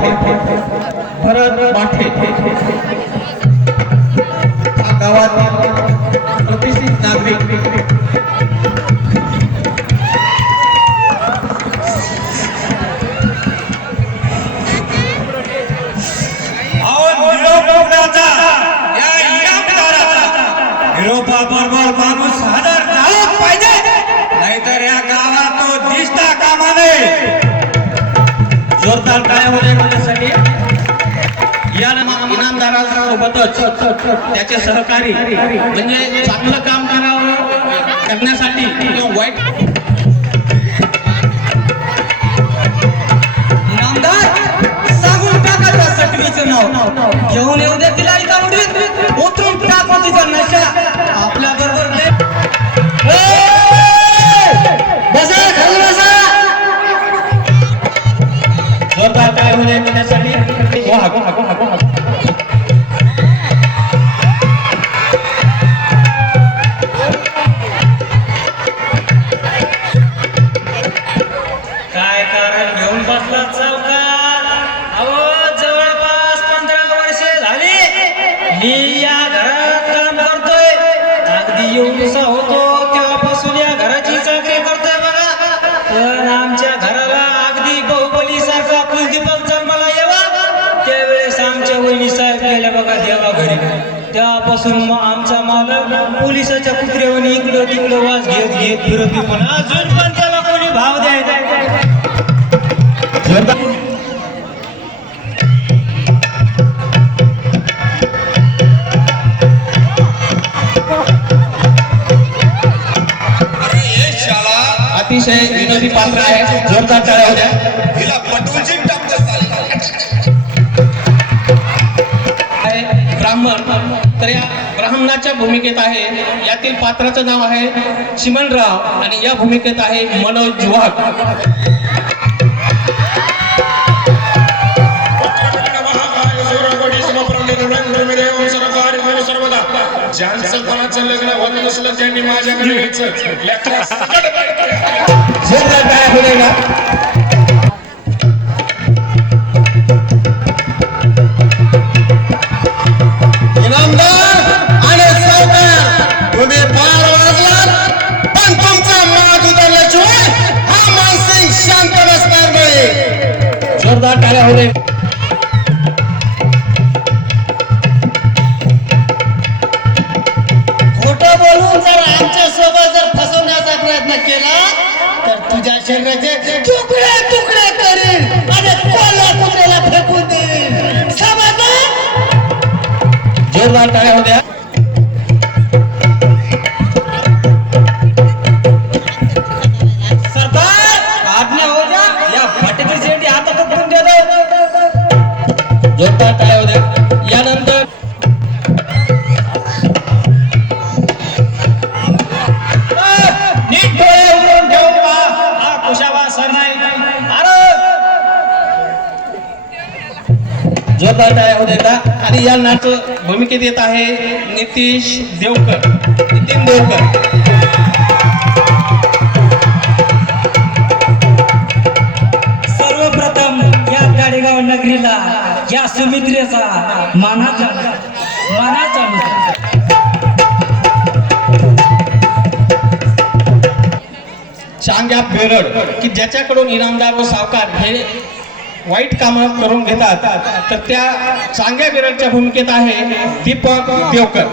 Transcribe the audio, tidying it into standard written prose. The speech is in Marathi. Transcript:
भरत माठे गावातील प्रतिष्ठित नागरिक बरोबर माणूस हजर झालाच पाहिजे, नाहीतर या गावात तो दिसता कामा नये. जोरदार टाळ्या होण्यासाठी या इनामदारासोबतच त्याचे सहकारी म्हणजे चांगलं काम करण्यासाठी किंवा वाईट इनामदार सांगून टाका त्या सटवीचं नाव घेऊन येऊ दे तिला एका उडीत उतरून टाकू तिचा नशा आपल्या बरोबर बसा खाली बसा. जोरदार टाळ्या होण्यासाठी काय कारण घेऊन बसला चौकार. अहो जवळपास 15 वर्षे झाली मी या घरात काम करतोय. अगदी एवढीसा होतो तेव्हापासून या घराची चाकरी करतोय बघा. पण आमच्या घराला अगदी बाहुबली सारखा कुलदीपक जन्माला यावा त्यावेळेस आमच्या वहिनी साहेब गेल्या बघा देवा घरी. तेव्हापासून मग आमचा मालक पोलिसाच्या कुत्र्यावर इकडं तिकडं वास घेत घेत फिरत पण अजून पण त्याला कोणी भाव द्यायचा. अतिशय विनोदी पात्र आहे. जोरदार टाळ्या होत्या. हिला पटवून टाकत ब्राह्मण तर या ब्राह्मणाच्या भूमिकेत आहे. यातील पात्राचं नाव आहे चिमणराव आणि या भूमिकेत आहे मनोज वाघ. ज्यांचं कोणाचं लग्न होत नसलं त्यांनी माझ्याकडे यायचं. जोरदार टाळ्या होत्या. इनामदार आणि सावकार तुम्ही पार वाजलात, पण तुमचा माज उतरल्याशिवाय हा मानसिक शांत बसणार नाही. जोरदार टाळ्या होत्या. खोटं बोलून जर आमच्या सोबत जर फसवण्याचा प्रयत्न केला तर तुझ्या शरीराचे तुकडे तुकडे करीन आणि कोल्हा कुत्र्याला फेकून देईन. समजलं? जोरदार टाळ्या होत्या. सरदार आज्ञा हो द्या या फाटीची शेंडी हातात पकडून देतो. जोरदार टाळ्या होत्या. यानंतर नीट डोळे उघडून ठेवून पहा. हा कुशाबा सर नाही. जोरदार टाळ्या होत्या. आणि या नाटक भूमिकेत येत आहे नितीन देवकर. सर्वप्रथम या गाडेगाव नगरीला या सुमित्रेचा मानाचा चांग्या बेरड की ज्याच्याकडून इनामदार व सावकार हे वाईट कामं करून घेतात तर त्या चांग्या बेरडच्या भूमिकेत आहे दीपक देवकर.